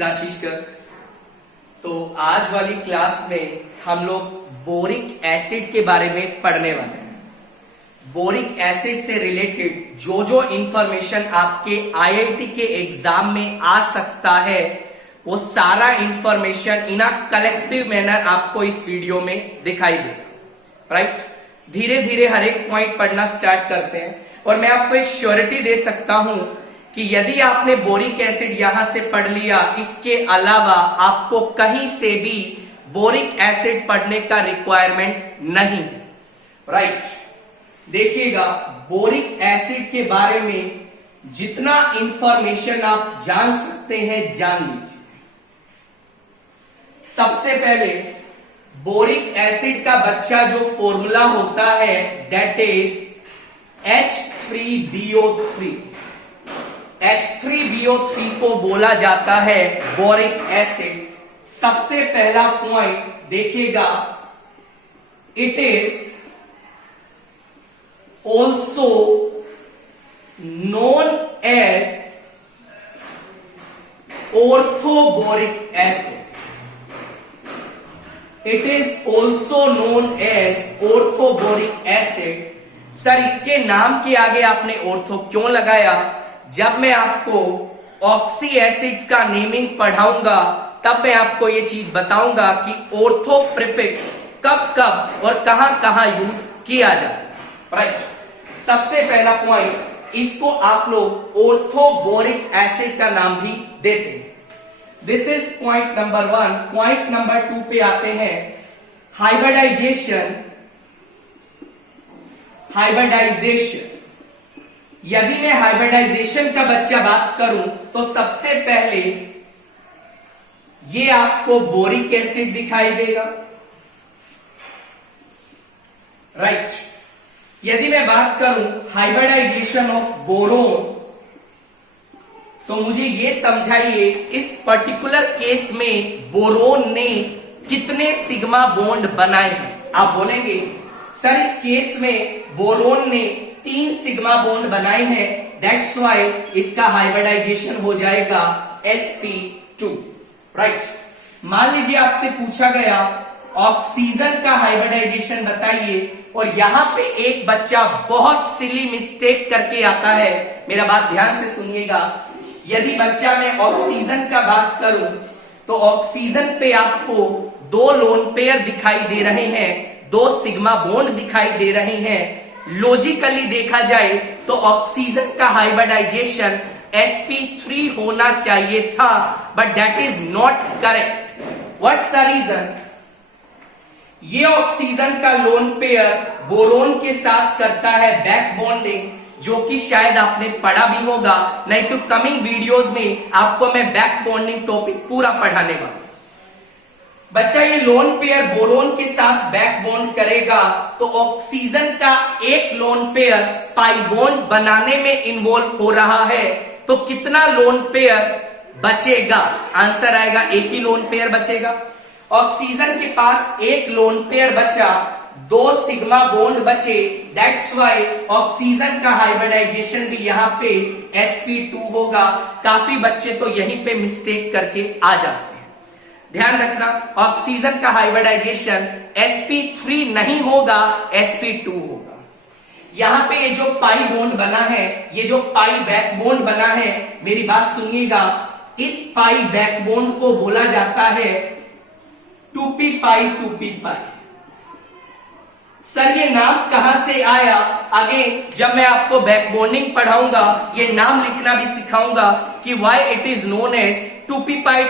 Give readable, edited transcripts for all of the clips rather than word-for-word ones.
Is आशीष गर्ग। तो आज वाली क्लास में हम लोग बोरिक एसिड के बारे में पढ़ने वाले हैं। बोरिक एसिड से रिलेटेड जो जो इंफॉर्मेशन आपके आईआईटी के एग्जाम में आ सकता है वो सारा information in a collective manner आपको इस वीडियो में दिखाई देगा। राइट, धीरे धीरे हर एक पॉइंट पढ़ना स्टार्ट करते हैं और मैं आपको एक श्योरिटी दे सकता हूं कि यदि आपने बोरिक एसिड यहां से पढ़ लिया, इसके अलावा आपको कहीं से भी बोरिक एसिड पढ़ने का रिक्वायरमेंट नहीं। राइट, देखिएगा बोरिक एसिड के बारे में जितना इंफॉर्मेशन आप जान सकते हैं जान लीजिए। सबसे पहले बोरिक एसिड का बच्चा जो फॉर्मूला होता है दैट इज H3BO3। H3BO3 को बोला जाता है बोरिक एसिड। सबसे पहला पॉइंट देखिएगा, it is also known as orthoboric acid. It is also known as orthoboric acid. Sir, इसके नाम के आगे आपने ऑर्थो क्यों लगाया? जब मैं आपको ऑक्सी एसिड्स का नेमिंग पढ़ाऊंगा तब मैं आपको यह चीज बताऊंगा कि ऑर्थो प्रीफिक्स कब कब और कहां कहां यूज किया जाए। राइट, सबसे पहला पॉइंट, इसको आप लोग ऑर्थोबोरिक एसिड का नाम भी देते हैं। This is point number 1। Point number 2 पे आते हैं, हाइब्रिडाइजेशन। यदि मैं हाइब्रिडाइजेशन का बच्चा बात करूं तो सबसे पहले ये आपको बोरिक एसिड दिखाई देगा। राइट, यदि मैं बात करूं हाइब्रिडाइजेशन ऑफ बोरोन तो मुझे ये समझाइए इस पर्टिकुलर केस में बोरोन ने कितने सिग्मा बॉन्ड बनाए हैं? आप बोलेंगे सर इस केस में बोरोन ने 3 सिग्मा बॉन्ड बनाए हैं, दैट्स व्हाई इसका हाइब्रिडाइजेशन हो जाएगा sp2। राइट, मान लीजिए आपसे पूछा गया ऑक्सीजन का हाइब्रिडाइजेशन बताइए और यहां पे एक बच्चा बहुत सिली मिस्टेक करके आता है। मेरा बात ध्यान से सुनिएगा। यदि बच्चा मैं ऑक्सीजन का बात करूं तो ऑक्सीजन पे आपको 2 लोन पेयर दिखाई दे रहे हैं, 2 सिग्मा बॉन्ड दिखाई दे रहे हैं। लॉजिकली देखा जाए तो ऑक्सीजन का हाइब्रिडाइजेशन sp3 होना चाहिए था, but that is not correct. What's the reason? ये ऑक्सीजन का लोन पेयर बोरोन के साथ करता है बैक बॉन्डिंग, जो कि शायद आपने पढ़ा भी होगा, नहीं तो कमिंग वीडियोस में आपको मैं बैक बॉन्डिंग टॉपिक पूरा पढ़ाने वाला। बच्चा ये लोन पेयर बोरोन के साथ बैक बॉन्ड करेगा तो ऑक्सीजन का एक लोन पेयर पाई बॉन्ड बनाने में इन्वॉल्व हो रहा है, तो कितना लोन पेयर बचेगा? आंसर आएगा एक ही लोन पेयर बचेगा। ऑक्सीजन के पास एक लोन पेयर बचा, 2 सिग्मा बॉन्ड बचे, दैट्स व्हाई ऑक्सीजन का हाइब्रिडाइजेशन भी यहां पे sp2 होगा। काफी बच्चे तो यहीं पे मिस्टेक करके आ जाते हैं। ध्यान रखना, ऑक्सीजन का हाइब्रिडाइजेशन sp3 नहीं होगा, sp2 होगा। यहां पे ये जो पाई बॉन्ड बना है, ये जो पाई बैक बॉन्ड बना है, मेरी बात सुनिएगा, इस पाई बैक बॉन्ड को बोला जाता है 2p पाई 2p पाई। सर ये नाम कहां से आया? आगे जब मैं आपको बैक बॉन्डिंग पढ़ाऊंगा ये नाम लिखना भी सिखाऊंगा कि why it is known as 2p pi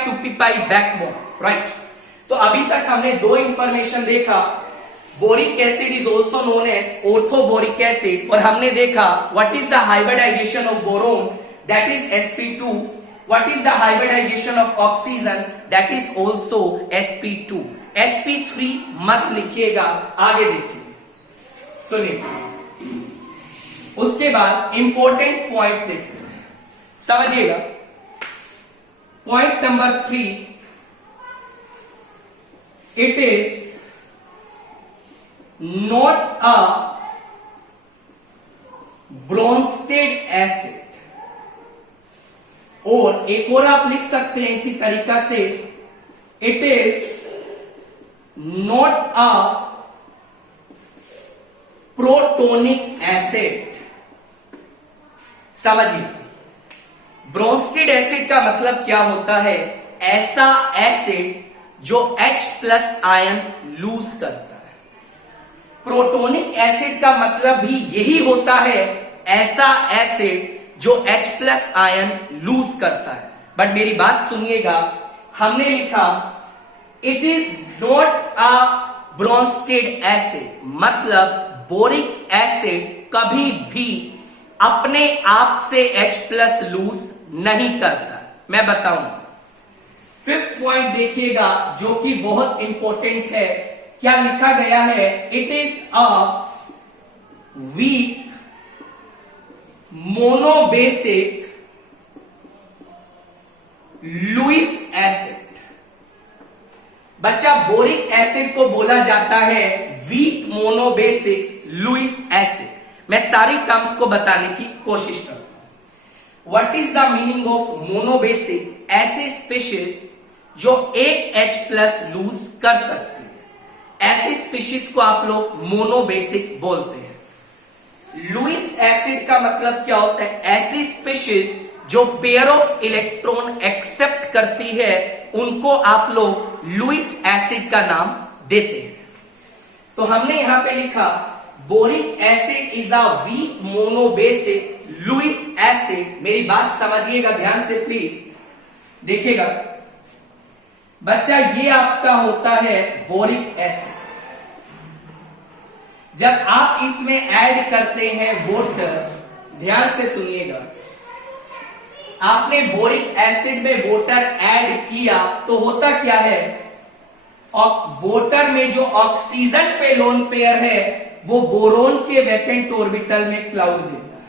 back bond. Right, तो अभी तक हमने 2 इंफॉर्मेशन देखा, boric acid is also known as orthoboric acid, और हमने देखा what is the hybridization of boron, that is sp2। What is the hybridization of oxygen, that is also sp2। sp3 मत लिखिएगा, आगे देखिए सुनिए। उसके बाद इंपॉर्टेंट पॉइंट देखिए, समझिएगा। Point number 3, it is not a Bronsted acid. और एक और आप लिख सकते हैं इसी तरीका से, it is not a protonic acid. समझिए, ब्रोंस्टेड एसिड का मतलब क्या होता है? ऐसा एसिड जो H प्लस आयन लूज करता है। प्रोटोनिक एसिड का मतलब भी यही होता है, ऐसा एसिड जो H प्लस आयन लूज करता है। बट मेरी बात सुनिएगा, हमने लिखा it is not a Bronsted acid, मतलब बोरिक एसिड कभी भी अपने आप से H प्लस लूज नहीं करता। मैं बताऊं, फिफ्थ पॉइंट देखिएगा जो कि बहुत इंपॉर्टेंट है। क्या लिखा गया है? It is a weak monobasic Lewis acid. बच्चा, बोरिक एसिड को बोला जाता है वीक मोनोबेसिक लुईस एसिड। मैं सारी टर्म्स को बताने की कोशिश करता हूं। What is the meaning of monobasic? ऐसे स्पीशीज जो एक H प्लस लूज कर सकते हैं, ऐसे स्पीशीज को आप लोग मोनोबेसिक बोलते हैं। लुईस एसिड का मतलब क्या होता है? ऐसी स्पीशीज जो पेयर ऑफ इलेक्ट्रॉन एक्सेप्ट करती है, उनको आप लोग लुईस एसिड का नाम देते हैं। तो हमने यहां पे लिखा boric acid is a weak monobasic Lewis acid. मेरी बात समझिएगा ध्यान से प्लीज, देखिएगा बच्चा, ये आपका होता है बोरिक एसिड। जब आप इसमें ऐड करते हैं वाटर, ध्यान से सुनिएगा, आपने बोरिक एसिड में वाटर ऐड किया तो होता क्या है? और वाटर में जो ऑक्सीजन पे लोन पेयर है वो बोरोन के वैकेंट ऑर्बिटल में क्लाउड देता है।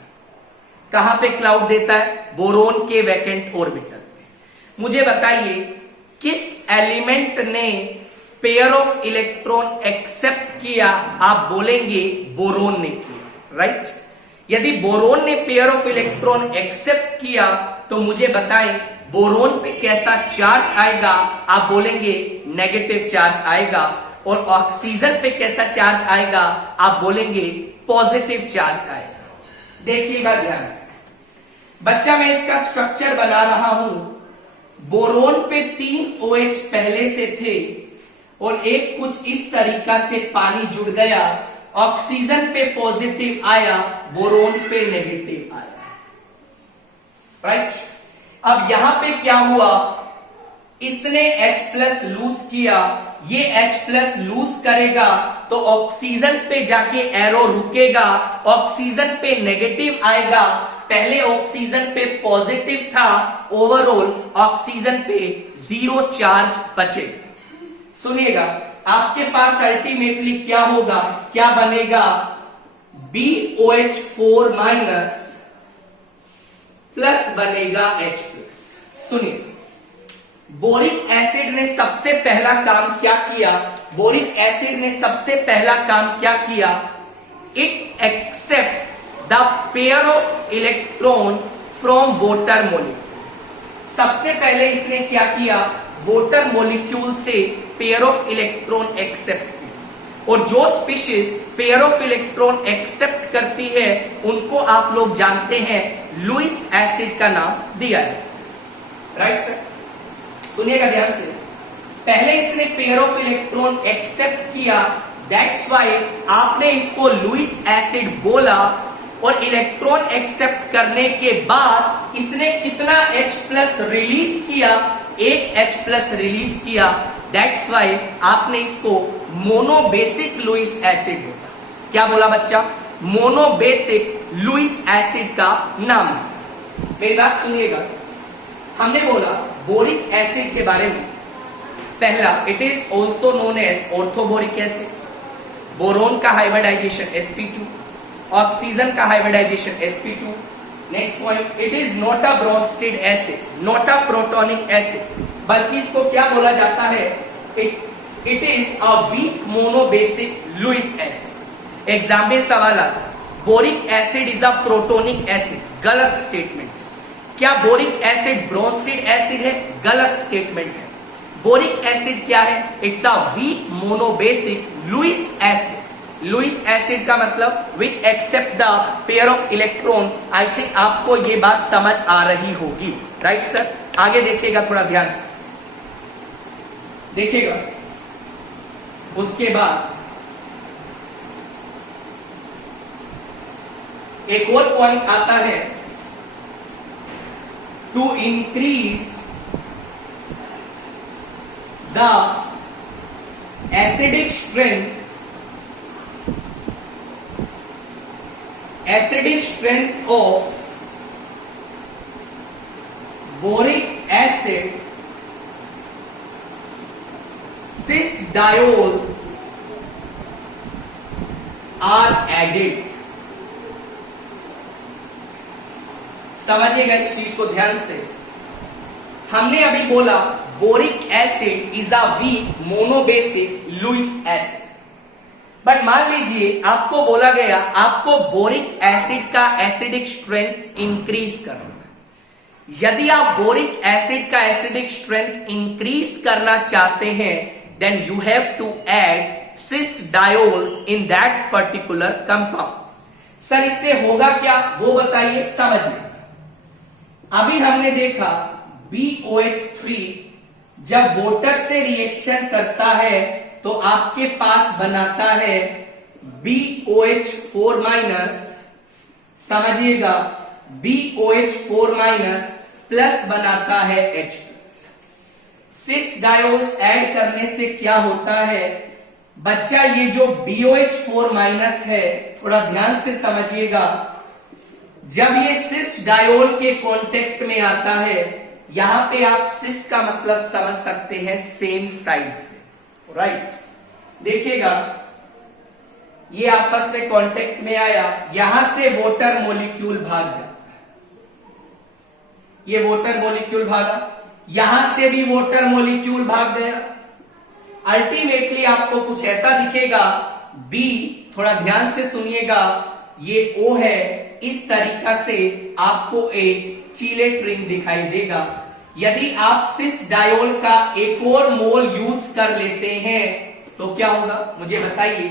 कहां पे क्लाउड देता है? बोरोन के वैकेंट ऑर्बिटल में। मुझे बताइए किस एलिमेंट ने पेयर ऑफ इलेक्ट्रॉन एक्सेप्ट किया? आप बोलेंगे बोरोन ने किया, राइट? यदि बोरोन ने पेयर ऑफ इलेक्ट्रॉन एक्सेप्ट किया तो मुझे बताएं बोरोन पे कैसा चार्ज आएगा? आप बोलेंगे नेगेटिव चार्ज आएगा। और ऑक्सीजन पे कैसा चार्ज आएगा? आप बोलेंगे पॉजिटिव चार्ज आएगा। देखिएगा ध्यान से बच्चा, मैं इसका स्ट्रक्चर बना रहा हूं। बोरोन पे 3 OH पहले से थे और एक कुछ इस तरीका से पानी जुड़ गया, ऑक्सीजन पे पॉजिटिव आया, बोरोन पे नेगेटिव आया, राइट? अब यहां पे क्या हुआ? इसने H प्लस लूज किया, ये H प्लस लूज करेगा तो ऑक्सीजन पे जाके एरो रुकेगा, ऑक्सीजन पे नेगेटिव आएगा। पहले ऑक्सीजन पे पॉजिटिव था, ओवरऑल ऑक्सीजन पे 0 चार्ज बचेगा। सुनिएगा, आपके पास अल्टीमेटली क्या होगा? क्या बनेगा? BOH4 माइनस प्लस बनेगा H प्लस। सुनिए, बोरिक एसिड ने सबसे पहला काम क्या किया? बोरिक एसिड ने सबसे पहला काम क्या किया? It accept the pair of electron from water molecule. सबसे पहले इसने क्या किया? वाटर मॉलिक्यूल से पेयर ऑफ इलेक्ट्रॉन एक्सेप्ट किया। और जो species pair of electron accept करती है उनको आप लोग जानते हैं लुईस एसिड का नाम दिया जाए, राइट सर? सुनिएगा ध्यान से, पहले इसने पेयर ऑफ इलेक्ट्रॉन एक्सेप्ट किया, दैट्स वाई आपने इसको लुईस एसिड बोला। और इलेक्ट्रॉन एक्सेप्ट करने के बाद इसने कितना H प्लस रिलीज किया? एक H प्लस रिलीज किया, दैट्स वाई आपने इसको मोनोबेसिक लुईस एसिड बोला। क्या बोला बच्चा? मोनोबेसिक लुईस एसिड का नाम। मेरी बात सुनिएगा, हमने बोला बोरिक एसिड के बारे में। पहला, it is also known as orthoboric acid. Boron का हाइब्रिडाइजेशन sp2, ऑक्सीजन का hybridization sp2। Next point, it is not a Bronsted acid, not a protonic acid, बल्कि इसको क्या बोला जाता है? It is a weak monobasic Lewis acid. Exam में सवाल आता है boric acid is a protonic acid, गलत स्टेटमेंट। क्या बोरिक एसिड ब्रोंस्टेड एसिड है? गलत स्टेटमेंट है। बोरिक एसिड क्या है? It's a weak monobasic Lewis acid. Lewis acid का मतलब which accept the pair of electron. I think आपको ये बात समझ आ रही होगी, राइट सर? आगे देखिएगा, थोड़ा ध्यान से देखिएगा। उसके बाद एक और पॉइंट आता है, to increase the acidic strength of boric acid, cis diols are added। समझिएगा इस चीज को ध्यान से। हमने अभी बोला boric acid is a weak monobasic Lewis acid, but मान लीजिए आपको बोला गया आपको बोरिक एसिड का एसिडिक स्ट्रेंथ इंक्रीज करना। यदि आप बोरिक एसिड का एसिडिक स्ट्रेंथ इंक्रीज करना चाहते हैं, then you have to add cis diols in that particular compound। Sir इससे होगा क्या वो बताइए, समझिए। अभी हमने देखा BOH3 जब वाटर से रिएक्शन करता है तो आपके पास बनाता है BOH4 माइनस, समझिएगा BOH4 माइनस प्लस बनाता है H। सिस डायोल्स ऐड करने से क्या होता है बच्चा, ये जो BOH4 माइनस है, थोड़ा ध्यान से समझिएगा। जब ये सिस डायोल के कांटेक्ट में आता है, यहां पे आप सिस का मतलब समझ सकते हैं सेम साइड से, राइट? देखिएगा ये आपस में कांटेक्ट में आया, यहां से वाटर मॉलिक्यूल भाग जाता है, ये वाटर मॉलिक्यूल भागा, यहां से भी वाटर मॉलिक्यूल भाग गया। अल्टीमेटली आपको कुछ ऐसा दिखेगा, बी, थोड़ा ध्यान से सुनिएगा, ये O है, इस तरीका से आपको एक चीलेट रिंग दिखाई देगा। यदि आप सिस डायोल का एक और मोल यूज कर लेते हैं तो क्या होगा मुझे बताइए।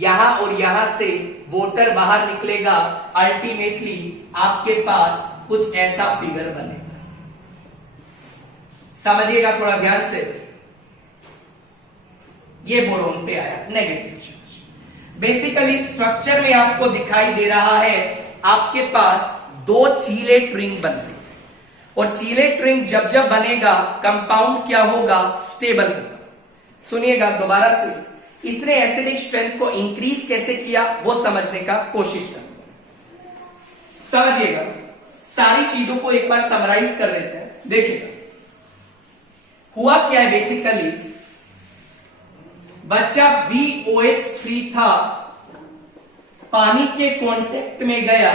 यहां और यहां से वाटर बाहर निकलेगा, अल्टीमेटली आपके पास कुछ ऐसा फिगर बनेगा। समझिएगा थोड़ा ध्यान से। ये बोरोन पे आया नेगेटिव चार्ज। बेसिकली स्ट्रक्चर में आपको दिखाई दे रहा है आपके पास दो चीलेट रिंग बन रही है, और चीलेट रिंग जब जब बनेगा कंपाउंड क्या होगा, स्टेबल होगा। सुनिएगा दोबारा से, इसने एसिडिक स्ट्रेंथ को इंक्रीज कैसे किया वो समझने का कोशिश करें। समझिएगा, सारी चीजों को एक बार समराइज कर देते हैं। देखिएगा हुआ क्या है, बेसिकली बच्चा BOH3 था, पानी के कांटेक्ट में गया,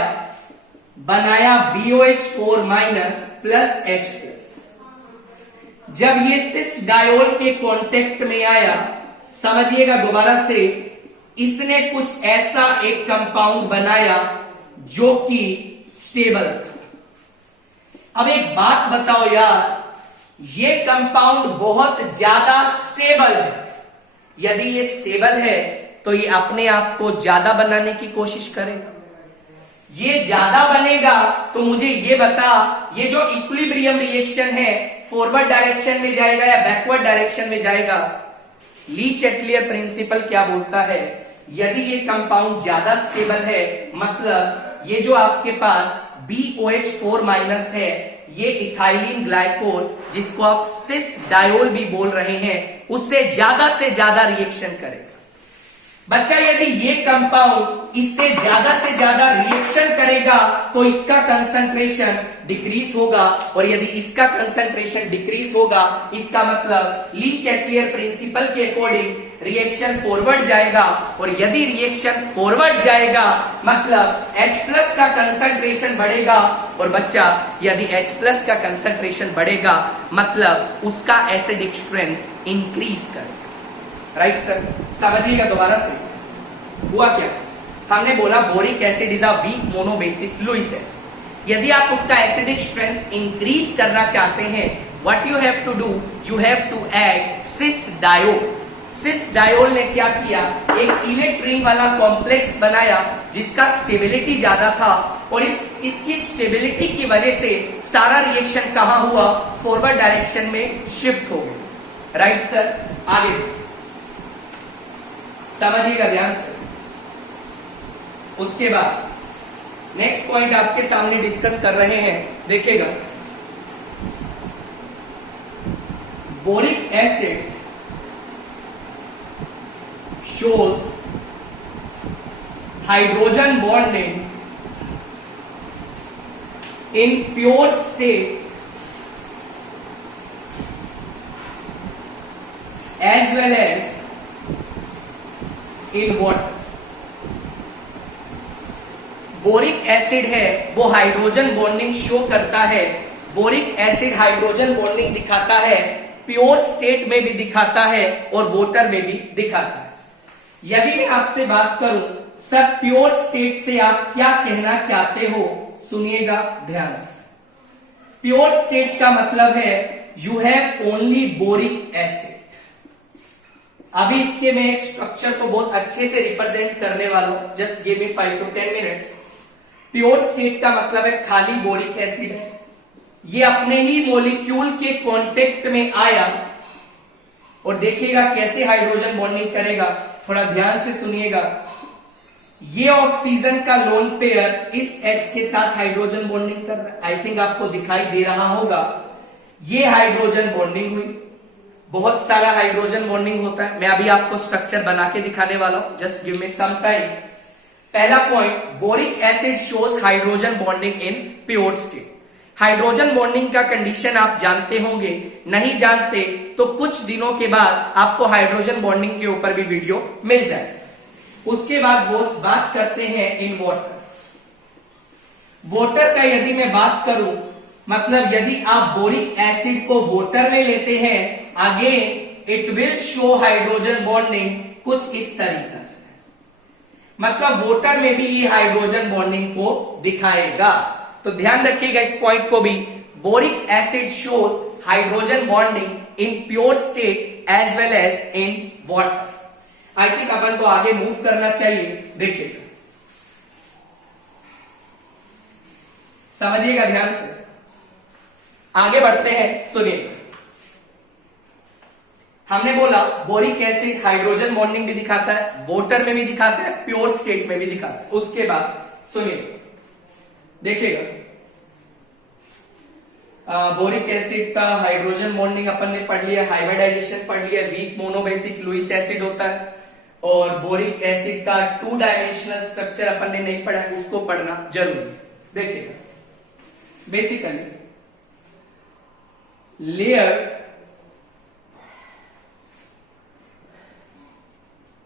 बनाया BOH4 minus plus H plus. जब ये सिस डायोल के कांटेक्ट में आया, समझिएगा दोबारा से, इसने कुछ ऐसा एक कंपाउंड बनाया जो कि स्टेबल था। अब एक बात बताओ यार, ये कंपाउंड बहुत ज्यादा स्टेबल है। यदि ये स्टेबल है तो ये अपने आप को ज्यादा बनाने की कोशिश करेगा। ये ज्यादा बनेगा तो मुझे ये बता, ये जो इक्विलिब्रियम रिएक्शन है फॉरवर्ड डायरेक्शन में जाएगा या बैकवर्ड डायरेक्शन में जाएगा? ली चैटलियर प्रिंसिपल क्या बोलता है, यदि ये कंपाउंड ज्यादा स्टेबल है, मतलब ये जो आपके पास BOH4 माइनस है, ये इथाइलिन ग्लाइकोल जिसको आप सिस डायोल भी बोल रहे हैं, उससे ज्यादा से ज्यादा रिएक्शन करेगा। बच्चा यदि ये कंपाउंड इससे ज्यादा रिएक्शन करेगा तो इसका कंसंट्रेशन डिक्रीज होगा, और यदि इसका कंसंट्रेशन डिक्रीज होगा, इसका मतलब ली चैटलियर प्रिंसिपल के अकॉर्डिंग रिएक्शन फॉरवर्ड जाएगा, और यदि रिएक्शन फॉरवर्ड जाएगा मतलब H प्लस का कंसंट्रेशन बढ़ेगा, और बच्चा यदि H प्लस का कंसंट्रेशन बढ़ेगा मतलब उसका एसिडिक स्ट्रेंथ इंक्रीज करेगा। राइट सर, समझिएगा दोबारा से। हुआ क्या, हमने बोला boric acid is a weak monobasic Lewis acid. यदि आप उसका एसिडिक स्ट्रेंथ इंक्रीज करना चाहते हैं, what you have to do, you have to add cis diol. Cis diol ने क्या किया, एक चीलेट्रीन वाला कॉम्प्लेक्स बनाया जिसका स्टेबिलिटी ज्यादा था, और इसकी स्टेबिलिटी की वजह से सारा रिएक्शन कहां हुआ, फॉरवर्ड डायरेक्शन में शिफ्ट हो गया। राइट सर, आगे समझिएगा ध्यान से। उसके बाद नेक्स्ट पॉइंट आपके सामने डिस्कस कर रहे हैं, देखिएगा। Boric acid shows hydrogen bonding in pure state as well as in water। Boric acid है वो हाइड्रोजन बॉन्डिंग शो करता है। बोरिक एसिड हाइड्रोजन बॉन्डिंग दिखाता है, प्योर स्टेट में भी दिखाता है और वाटर में भी दिखाता है। यदि मैं आपसे बात करूं सर प्योर स्टेट से आप क्या कहना चाहते हो, सुनिएगा ध्यान से। प्योर स्टेट का मतलब है you have only boric acid. अभी इसके मैं एक स्ट्रक्चर को बहुत अच्छे से रिप्रेजेंट करने वाला हूं, just give me 5 to 10 minutes. Pure state का मतलब है खाली बोरिक एसिड है, ये अपने ही मॉलिक्यूल के कांटेक्ट में आया, और देखिएगा कैसे हाइड्रोजन बॉन्डिंग करेगा, थोड़ा ध्यान से सुनिएगा। ये ऑक्सीजन का लोन पेयर इस H के साथ हाइड्रोजन बॉन्डिंग कर रहा है, आई थिंक आपको दिखाई दे रहा होगा। ये हाइड्रोजन बॉन्डिंग हुई, बहुत सारा हाइड्रोजन बॉन्डिंग होता है, मैं अभी आपको स्ट्रक्चर बना के दिखाने वाला हूं, just give me some time. पहला point, boric acid shows hydrogen bonding in pure state. Hydrogen bonding का कंडीशन आप जानते होंगे, नहीं जानते तो कुछ दिनों के बाद आपको हाइड्रोजन बॉन्डिंग के ऊपर भी वीडियो मिल जाए। उसके बाद वो बात करते हैं इन वाटर। वाटर का यदि मैं बात करूं, मतलब यदि आप बोरिक एसिड को वाटर में लेते हैं, again it will show hydrogen bonding कुछ इस तरीके से, मतलब वाटर में भी ये हाइड्रोजन बॉन्डिंग को दिखाएगा। तो ध्यान रखिएगा इस पॉइंट को भी, boric acid shows hydrogen bonding in pure state as well as in water. I think अपन को आगे मूव करना चाहिए, देखिएगा समझिएगा ध्यान से, आगे बढ़ते हैं, सुनिएगा। हमने बोला बोरिक एसिड हाइड्रोजन बॉन्डिंग भी दिखाता है, वाटर में भी दिखाता है, प्योर स्टेट में भी दिखाता है। उसके बाद सुनिए, देखिएगा बोरिक एसिड का हाइड्रोजन बॉन्डिंग अपन ने पढ़ लिया, हाइब्रिडाइजेशन पढ़ लिया, वीक मोनोबेसिक लुईस एसिड होता है, और बोरिक एसिड का 2 डायमेंशनल स्ट्रक्चर अपन ने नहीं पढ़ा, उसको पढ़ना जरूरी। देखिएगा basically layer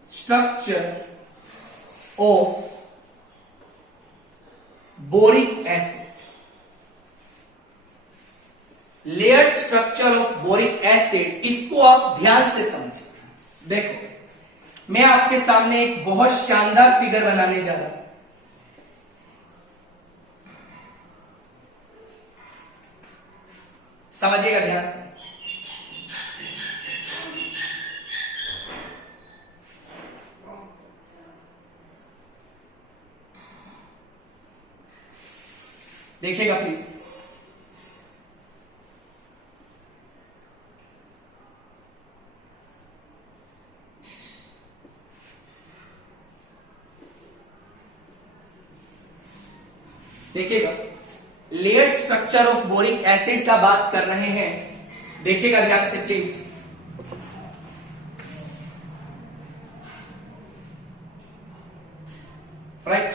structure of boric acid, layered structure of boric acid, इसको आप ध्यान से समझिए। देखो मैं आपके सामने एक बहुत शानदार फिगर बनाने जा रहा हूं, समझिएगा ध्यान से। देखिएगा प्लीज, देखिएगा layer structure of boric acid का बात कर रहे हैं, देखिएगा ध्यान से प्लीज। राइट,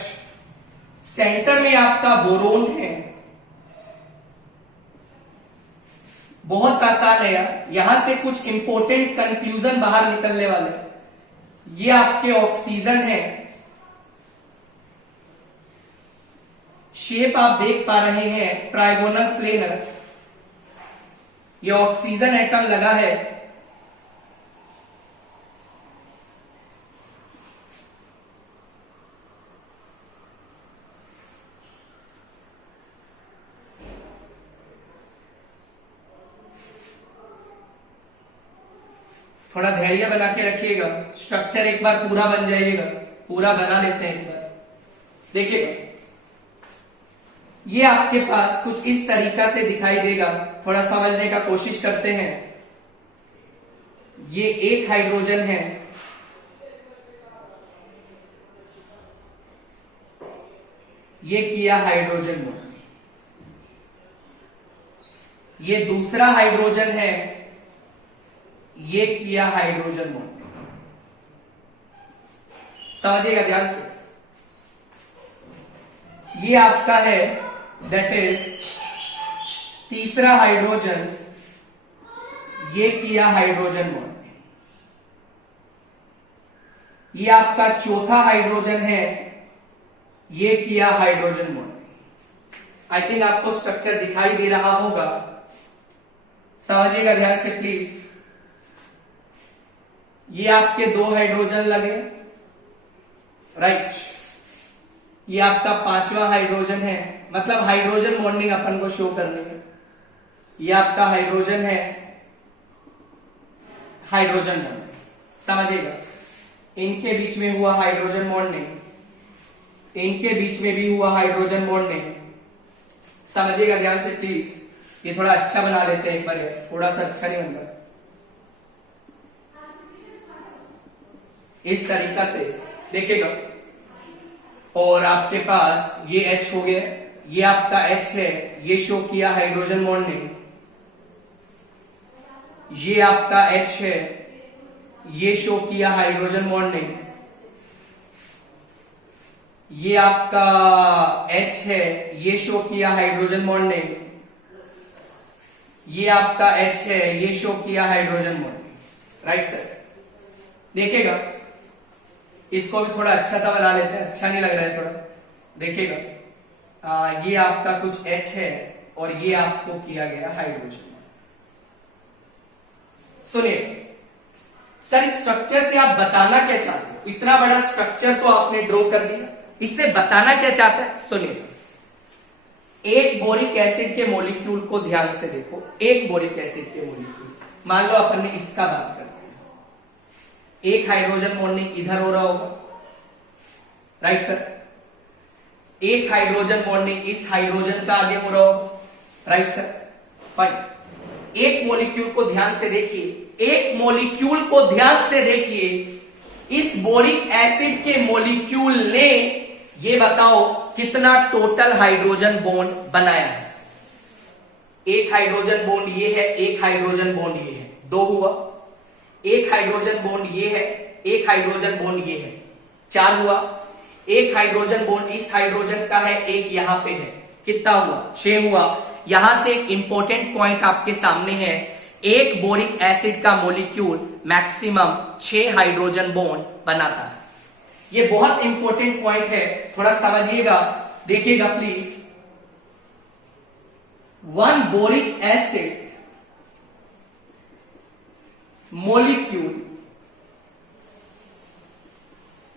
सेंटर में आपका बोरोन है, बहुत आसान है यार, यहां से कुछ इंपॉर्टेंट कंक्लूजन बाहर निकलने वाले। ये आपके ऑक्सीजन है, शेप आप देख पा रहे हैं ट्राइगोनल प्लेनर, ये ऑक्सीजन एटम लगा है, थोड़ा धैर्य बना के रखिएगा, स्ट्रक्चर एक बार पूरा बन जाइएगा, पूरा बना लेते हैं एक बार। देखिएगा ये आपके पास कुछ इस तरीका से दिखाई देगा, थोड़ा समझने का कोशिश करते हैं। ये एक हाइड्रोजन है, ये किया हाइड्रोजन बॉन्ड, ये दूसरा हाइड्रोजन है, ये किया हाइड्रोजन बॉन्ड। समझिएगा ध्यान से, ये आपका है दैट इज तीसरा हाइड्रोजन, ये किया हाइड्रोजन बॉन्ड। ये आपका चौथा हाइड्रोजन है, ये किया हाइड्रोजन बॉन्ड। आई थिंक आपको स्ट्रक्चर दिखाई दे रहा होगा, समझिएगा ध्यान से प्लीज। ये आपके दो हाइड्रोजन लगे, राइट। ये आपका पांचवा हाइड्रोजन है, मतलब हाइड्रोजन बॉन्डिंग अपन को शो करनी है। ये आपका हाइड्रोजन है, हाइड्रोजन बॉन्डिंग, समझिएगा। इनके बीच में हुआ हाइड्रोजन बॉन्डिंग, इनके बीच में भी हुआ हाइड्रोजन बॉन्डिंग, समझिएगा ध्यान से प्लीज। ये थोड़ा अच्छा बना लेते हैं एक बार, थोड़ा सा अच्छा नहीं बन रहा, इस तरीका से देखिएगा। और आपके पास ये H हो गया, ये आपका H है, ये शो किया हाइड्रोजन बॉन्डिंग। ये आपका H है, ये शो किया हाइड्रोजन बॉन्डिंग। ये आपका H है, ये शो किया हाइड्रोजन बॉन्डिंग। ये आपका H है, ये शो किया हाइड्रोजन बॉन्डिंग, राइट सर। देखिएगा इसको भी थोड़ा अच्छा सा बना लेते हैं, अच्छा नहीं लग रहा है थोड़ा, देखिएगा। ये आपका कुछ H है और ये आपको किया गया हाइड्रोजन। सुनिए सर, स्ट्रक्चर से आप बताना क्या चाहते हो? इतना बड़ा स्ट्रक्चर तो आपने ड्रॉ कर दिया, इससे बताना क्या चाहते हैं? सुनिए, एक बोरिक एसिड के मॉलिक्यूल को ध्यान से देखो। एक बोरिक एसिड के मॉलिक्यूल, मान लो अपन ने इसका बात कर, एक हाइड्रोजन बॉन्डिंग इधर हो रहा होगा, राइट सर। एक हाइड्रोजन बॉन्डिंग इस हाइड्रोजन का आगे हो रहा होगा, राइट सर। फाइन, एक मॉलिक्यूल को ध्यान से देखिए, एक मॉलिक्यूल को ध्यान से देखिए। इस बोरिक एसिड के मॉलिक्यूल ने, ये बताओ कितना टोटल हाइड्रोजन बॉन्ड बनाया है? एक हाइड्रोजन बॉन्ड ये है, एक हाइड्रोजन बॉन्ड ये है, दो हुआ। एक हाइड्रोजन बॉन्ड ये है, एक हाइड्रोजन बॉन्ड ये है, चार हुआ। एक हाइड्रोजन बॉन्ड इस हाइड्रोजन का है, एक यहां पे है, कितना हुआ? 6 हुआ। यहां से एक इंपॉर्टेंट पॉइंट आपके सामने है, एक बोरिक एसिड का मॉलिक्यूल मैक्सिमम 6 हाइड्रोजन बॉन्ड बनाता है। ये बहुत इंपॉर्टेंट पॉइंट है, थोड़ा समझिएगा, देखिएगा please. 1 boric acid molecule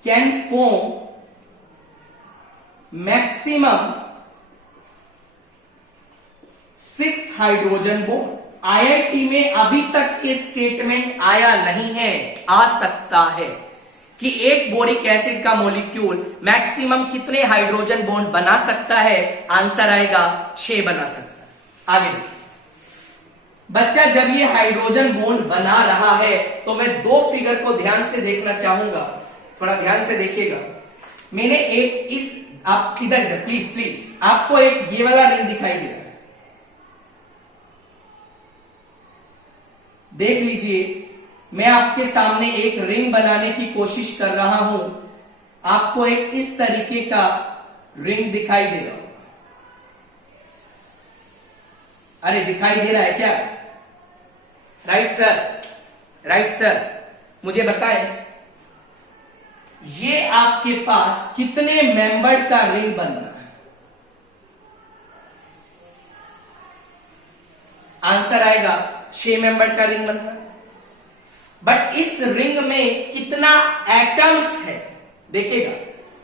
can form maximum 6 hydrogen bond. IIT में अभी तक ये स्टेटमेंट आया नहीं है, आ सकता है कि एक बोरिक एसिड का मॉलिक्यूल मैक्सिमम कितने हाइड्रोजन बॉन्ड बना सकता है? आंसर आएगा 6 बना सकता है। आगे देखिए बच्चा, जब ये हाइड्रोजन बॉन्ड बना रहा है तो मैं दो फिगर को ध्यान से देखना चाहूंगा, थोड़ा ध्यान से देखिएगा। मैंने एक इस, आप इधर इधर प्लीज प्लीज, आपको एक ये वाला रिंग दिखाई दे रहा है, देख लीजिए। मैं आपके सामने एक रिंग बनाने की कोशिश कर रहा हूं, आपको एक इस तरीके का रिंग दिखाई दे रहा होगा। अरे दिखाई दे रहा है क्या? राइट सर, राइट सर, मुझे बताएं ये आपके पास कितने मेंबर का रिंग बन रहा है? आंसर आएगा 6 मेंबर का रिंग बन रहा है। बट इस रिंग में कितना एटम्स है? देखिएगा,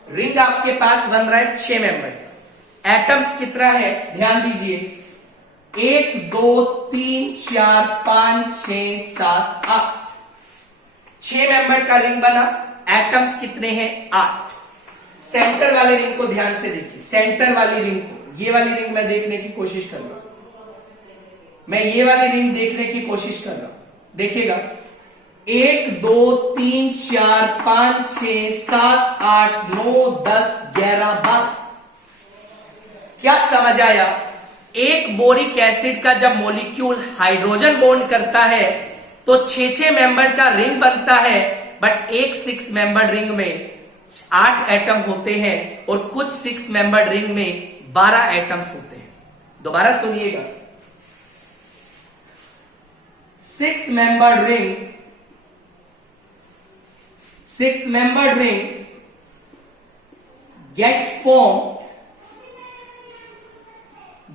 रिंग आपके पास बन रहा है 6 मेंबर का, एटम्स कितना है? ध्यान दीजिए, 1 2 3 4 5 6 7 8। 6 मेंबर का रिंग बना, एटम्स कितने हैं 8। सेंटर वाले रिंग को ध्यान से देखिए, सेंटर वाली रिंग को, ये वाली रिंग मैं देखने की कोशिश कर रहा हूं, मैं ये वाली रिंग देखने की कोशिश कर रहा हूं। देखिएगा 1 2 3 4 5 6 7 8 9 10 11 12। क्या समझ आया? एक बोरिक एसिड का जब मॉलिक्यूल हाइड्रोजन बॉन्ड करता है तो 6 मेंबर का रिंग बनता है, बट एक 6 मेंबर रिंग में 8 एटम होते हैं और कुछ 6 मेंबर रिंग में 12 एटम्स होते हैं। दोबारा सुनिएगा, 6 member ring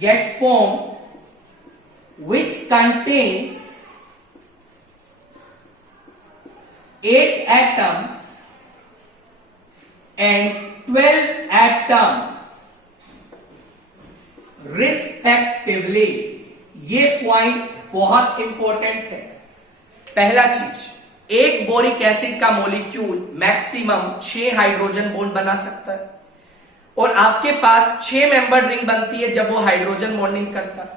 gets formed which contains 8 atoms and 12 atoms respectively। ये पॉइंट बहुत इंपॉर्टेंट है। पहला चीज, एक बोरिक एसिड का मॉलिक्यूल मैक्सिमम 6 हाइड्रोजन बॉन्ड बना सकता है और आपके पास 6 मेंबर रिंग बनती है जब वो हाइड्रोजन बॉन्डिंग करता है।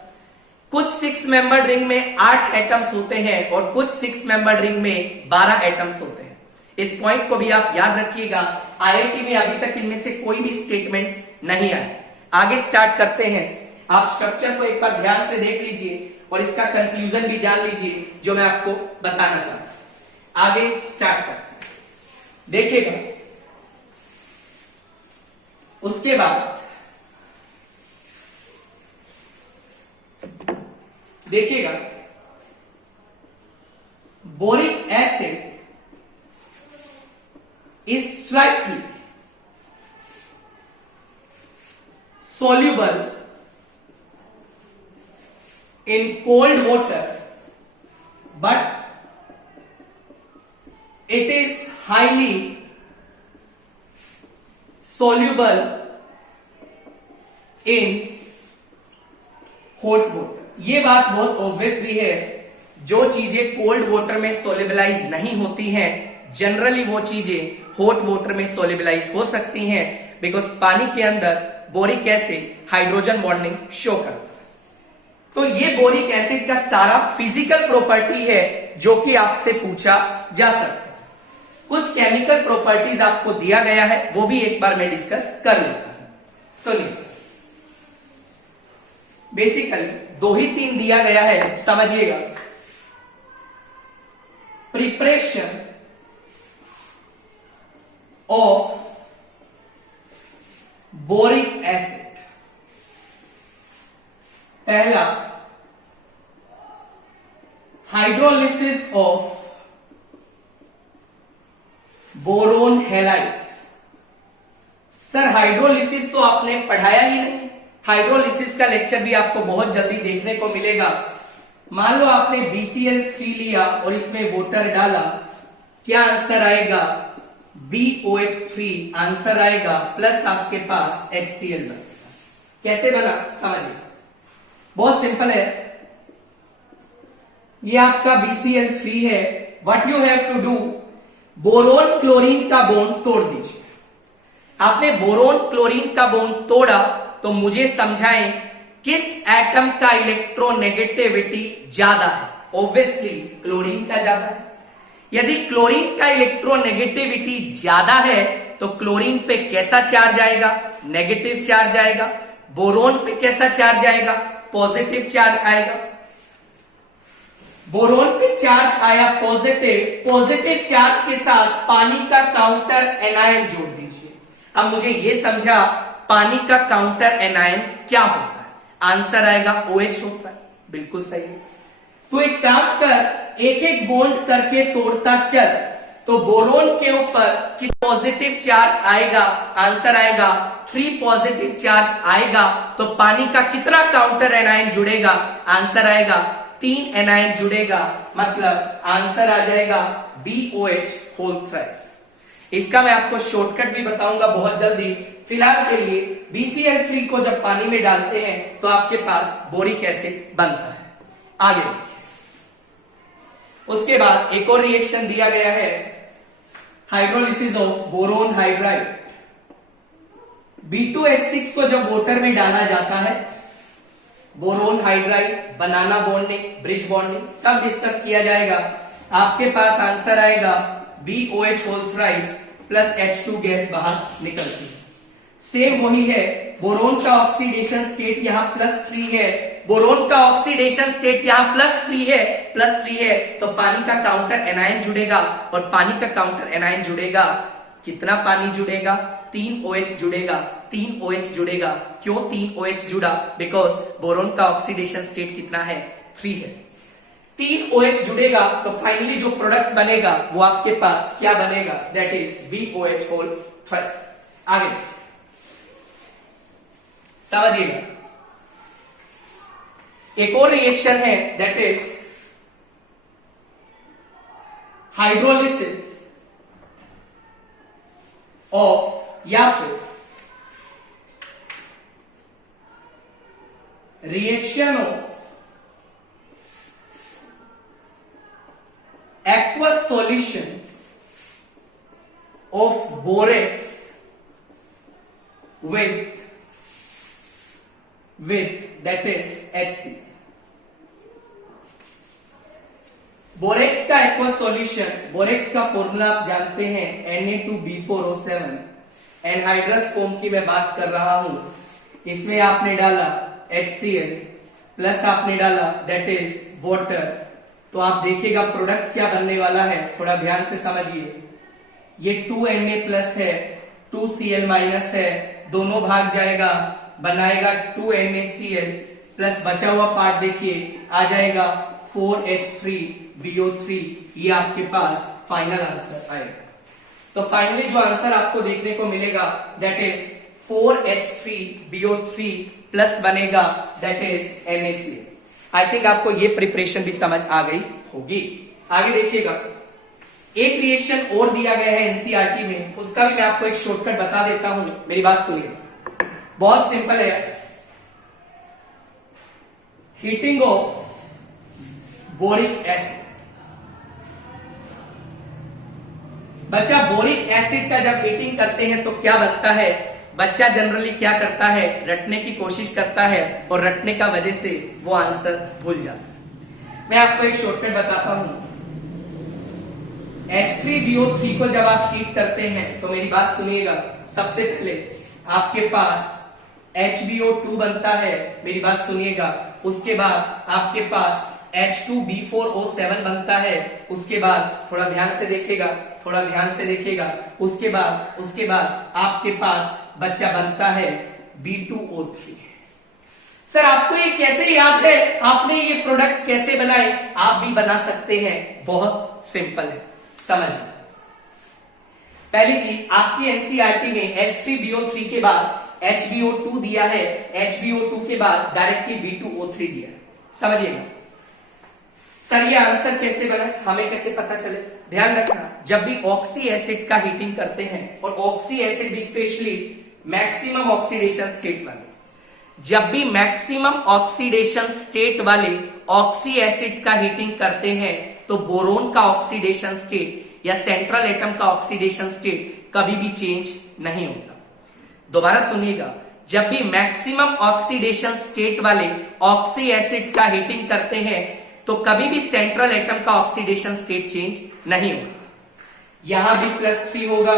कुछ 6 मेंबर रिंग में 8 एटम्स होते हैं और कुछ 6 मेंबर रिंग में 12 एटम्स होते हैं। इस पॉइंट को भी आप याद रखिएगा। आईआईटी में अभी तक इनमें से कोई भी स्टेटमेंट नहीं आया। आगे स्टार्ट करते हैं। आप स्ट्रक्चर को एक बार ध्यान से देख लीजिए और इसका कंक्लूजन भी जान लीजिए जो मैं आपको बताना चाहता हूं। आगे स्टार्ट करते हैं। देखिएगा उसके बाद देखिएगा boric acid is slightly soluble in cold water, but it is highly soluble in hot water। ये बात बहुत ऑब्वियसली है, जो चीजें कोल्ड वाटर में सोलिबलाइज नहीं होती हैं जनरली वो चीजें हॉट वाटर में सोलिबलाइज हो सकती हैं, बिकॉज पानी के अंदर boric acid hydrogen bonding show करता है। तो ये बोरिक एसिड का सारा फिजिकल प्रॉपर्टी है जो कि आपसे पूछा जा सकता है। कुछ केमिकल प्रॉपर्टीज आपको दिया गया है, वो भी एक बार मैं डिस्कस कर लेता हूं। सुनिए, बेसिकली 2 ही 3 दिया गया है, समझिएगा। Preparation of boric acid। पहला, hydrolysis of boron halides. Sir hydrolysis तो आपने पढ़ाया ही नहीं। हाइड्रोलिसिस का लेक्चर भी आपको बहुत जल्दी देखने को मिलेगा। मान लो आपने BCl3 लिया और इसमें वाटर डाला, क्या आंसर आएगा? BOH3 आंसर आएगा, प्लस आपके पास HCl बनेगा। कैसे बना समझिए, बहुत सिंपल है। ये आपका BCl3 है। What you have to do, boron chlorine का बॉन्ड तोड़ दीजिए। आपने बोरोन क्लोरीन का बॉन्ड तोड़ा तो मुझे समझाएं किस एटम का इलेक्ट्रोनेगेटिविटी ज्यादा है। ऑब्वियसली क्लोरीन का ज्यादा है। यदि क्लोरीन का इलेक्ट्रोनेगेटिविटी ज्यादा है तो क्लोरीन पे कैसा चार्ज आएगा? नेगेटिव चार्ज आएगा। बोरोन पे कैसा चार्ज आएगा? पॉजिटिव चार्ज आएगा। बोरोन पे चार्ज आया पॉजिटिव, पॉजिटिव चार्ज के साथ पानी का काउंटर एनायन जोड़ दीजिए। अब मुझे यह समझा पानी का काउंटर एनायन क्या होता है? आंसर आएगा OH होता है। बिल्कुल सही है। तो एक काम कर, एक एक बॉन्ड करके तोड़ता चल, तो बोरोन के ऊपर पॉजिटिव चार्ज आएगा, आंसर आएगा 3 पॉजिटिव चार्ज आएगा। तो पानी का कितना काउंटर एनायन जुड़ेगा? आंसर आएगा 3 एनायन जुड़ेगा, मतलब आंसर आ जाएगा BOH होल थ्राइस। इसका मैं आपको शॉर्टकट भी बताऊंगा बहुत जल्दी। फिलहाल के लिए BCl3 को जब पानी में डालते हैं तो आपके पास बोरिक एसिड बनता है। आगे उसके बाद एक और रिएक्शन दिया गया है, hydrolysis of boron hydride. B2H6 को जब वाटर में डाला जाता है, boron hydride, banana bonding, bridge bonding सब डिस्कस किया जाएगा। आपके पास आंसर आएगा BOH whole thrice plus H2 gas बाहर निकलती है। सेम वही है, बोरोन का ऑक्सीडेशन स्टेट यहां +3 है, बोरोन का ऑक्सीडेशन स्टेट यहां +3 है, तो पानी का काउंटर एनायन जुड़ेगा, और पानी का काउंटर एनायन जुड़ेगा, कितना पानी जुड़ेगा? 3 OH जुड़ेगा, 3 OH जुड़ेगा। क्यों 3 OH जुड़ा? बिकॉज बोरोन का ऑक्सीडेशन स्टेट कितना है? 3 है। 3 OH जुड़ेगा तो फाइनली जो प्रोडक्ट बनेगा वो आपके पास क्या बनेगा? That is BOH whole thrice. आगे समझिएगा, एक और रिएक्शन है, दैट इज हाइड्रोलिसिस ऑफ, या फिर reaction of aqueous solution of borax with that is HC। Borax का एक्वस सॉल्यूशन, बोरेक्स का फॉर्मूला आप जानते हैं Na2B4O7, एनहाइड्रस फॉर्म की मैं बात कर रहा हूं। इसमें आपने डाला HCl प्लस आपने डाला दैट इज वाटर, तो आप देखिएगा प्रोडक्ट क्या बनने वाला है, थोड़ा ध्यान से समझिए। ये 2Na प्लस है, 2Cl माइनस है, दोनों भाग जाएगा, बनाएगा 2NaCl प्लस बचा हुआ पार्ट देखिए आ जाएगा 4H3BO3। ये आपके पास फाइनल आंसर आएगा। तो फाइनली जो आंसर आपको देखने को मिलेगा दैट इज 4H3BO3 प्लस बनेगा that is NaCl। I think आपको ये प्रिपरेशन भी समझ आ गई होगी। आगे देखिएगा, एक रिएक्शन और दिया गया है एनसीईआरटी में, उसका भी मैं आपको एक शॉर्टकट बता देता हूं, मेरी बात सुनिए, बहुत सिंपल है। Heating of boric acid. बच्चा बोरिक एसिड का जब हीटिंग करते हैं तो क्या बनता है? बच्चा जनरली क्या करता है? रटने की कोशिश करता है, और रटने का वजह से वो आंसर भूल जाता है। मैं आपको एक शॉर्टकट बताता हूं। H3BO3 को जब आप हीट करते हैं तो मेरी बात सुनिएगा, सबसे पहले आपके पास HbO2 बनता है, मेरी बात सुनिएगा। उसके बाद आपके पास H2B4O7 बनता है, उसके बाद थोड़ा ध्यान से देखिएगा, थोड़ा ध्यान से देखिएगा, उसके बाद आपके पास बच्चा बनता है B2O3। सर आपको ये कैसे याद है? आपने ये प्रोडक्ट कैसे बनाए? आप भी बना सकते हैं, बहुत सिंपल है, समझिए। पहली चीज, आपकी एनसीईआरटी में H3BO3 के बाद HbO2 दिया है, HbO2 के बाद डायरेक्टली B2O3 दिया है, समझिएगा। सर ये आंसर कैसे बना, हमें कैसे पता चले? ध्यान रखना, जब भी ऑक्सी एसिड्स का हीटिंग करते हैं, और ऑक्सी एसिड भी स्पेशली मैक्सिमम ऑक्सीडेशन स्टेट वाले, जब भी मैक्सिमम ऑक्सीडेशन स्टेट वाले ऑक्सी एसिड्स का हीटिंग करते हैं तो बोरोन का ऑक्सीडेशन स्टेट या सेंट्रल एटम का ऑक्सीडेशन स्टेट कभी भी चेंज नहीं होता। दोबारा सुनिएगा, जब भी मैक्सिमम ऑक्सीडेशन स्टेट वाले ऑक्सी एसिड्स का हीटिंग करते हैं तो कभी भी सेंट्रल एटम का ऑक्सीडेशन स्टेट चेंज नहीं होगा। यहां भी +3 होगा,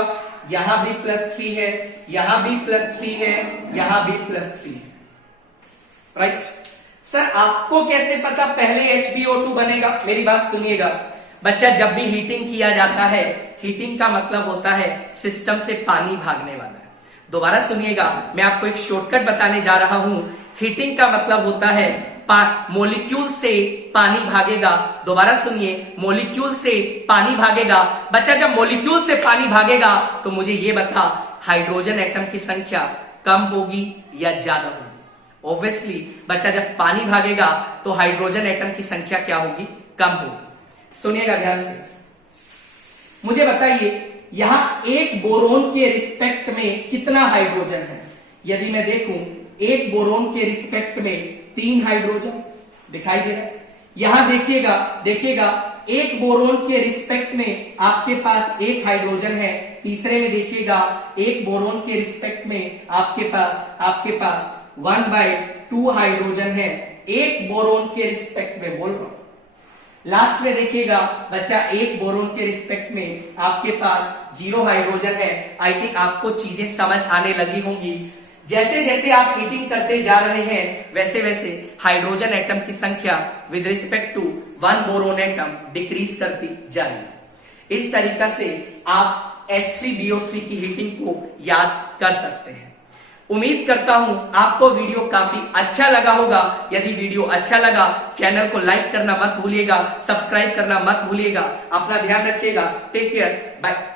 यहां भी +3 है, यहां भी +3 है, यहां भी +3 है, राइट। सर आपको कैसे पता पहले HbO2 बनेगा? मेरी बात सुनिएगा बच्चा, जब भी हीटिंग किया जाता है, हीटिंग का मतलब होता है सिस्टम से पानी भागने वाला है। दोबारा सुनिएगा, मैं आपको एक शॉर्टकट बताने जा रहा हूं। हीटिंग का मतलब होता है मॉलिक्यूल से पानी भागेगा। दोबारा सुनिए, मॉलिक्यूल से पानी भागेगा। बच्चा जब मॉलिक्यूल से पानी भागेगा तो मुझे ये बता, हाइड्रोजन एटम की संख्या कम होगी या ज्यादा होगी? ऑब्वियसली बच्चा, जब पानी भागेगा तो हाइड्रोजन एटम की संख्या क्या होगी? कम होगी। सुनिएगा ध्यान से, मुझे बताइए यहां एक बोरोन के रिस्पेक्ट में कितना हाइड्रोजन है? यदि मैं देखूं, एक बोरोन के रिस्पेक्ट में 3 हाइड्रोजन दिखाई दे रहा है। यहां देखिएगा एक बोरोन के रिस्पेक्ट में आपके पास एक हाइड्रोजन है, तीसरे में देखिएगा एक बोरोन के रिस्पेक्ट में आपके पास 1/2 हाइड्रोजन है, एक बोरोन के रिस्पेक्ट में बोल रहा हूं। लास्ट में देखिएगा बच्चा एक बोरोन के रिस्पेक्ट में आपके पास 0 हाइड्रोजन है। आई थिंक आपको चीजें समझ आने लगी होंगी। जैसे जैसे आप हीटिंग करते जा रहे हैं वैसे वैसे हाइड्रोजन एटम की संख्या with respect to 1 boron atom decrease करती जा रही है। इस तरीका से आप H3BO3 की हीटिंग को याद कर सकते हैं। उम्मीद करता हूं आपको वीडियो काफी अच्छा लगा होगा। यदि वीडियो अच्छा लगा चैनल को लाइक करना मत भूलिएगा, सब्सक्राइब करना मत भूलिएगा। अपना ध्यान रखिएगा। Take care, bye.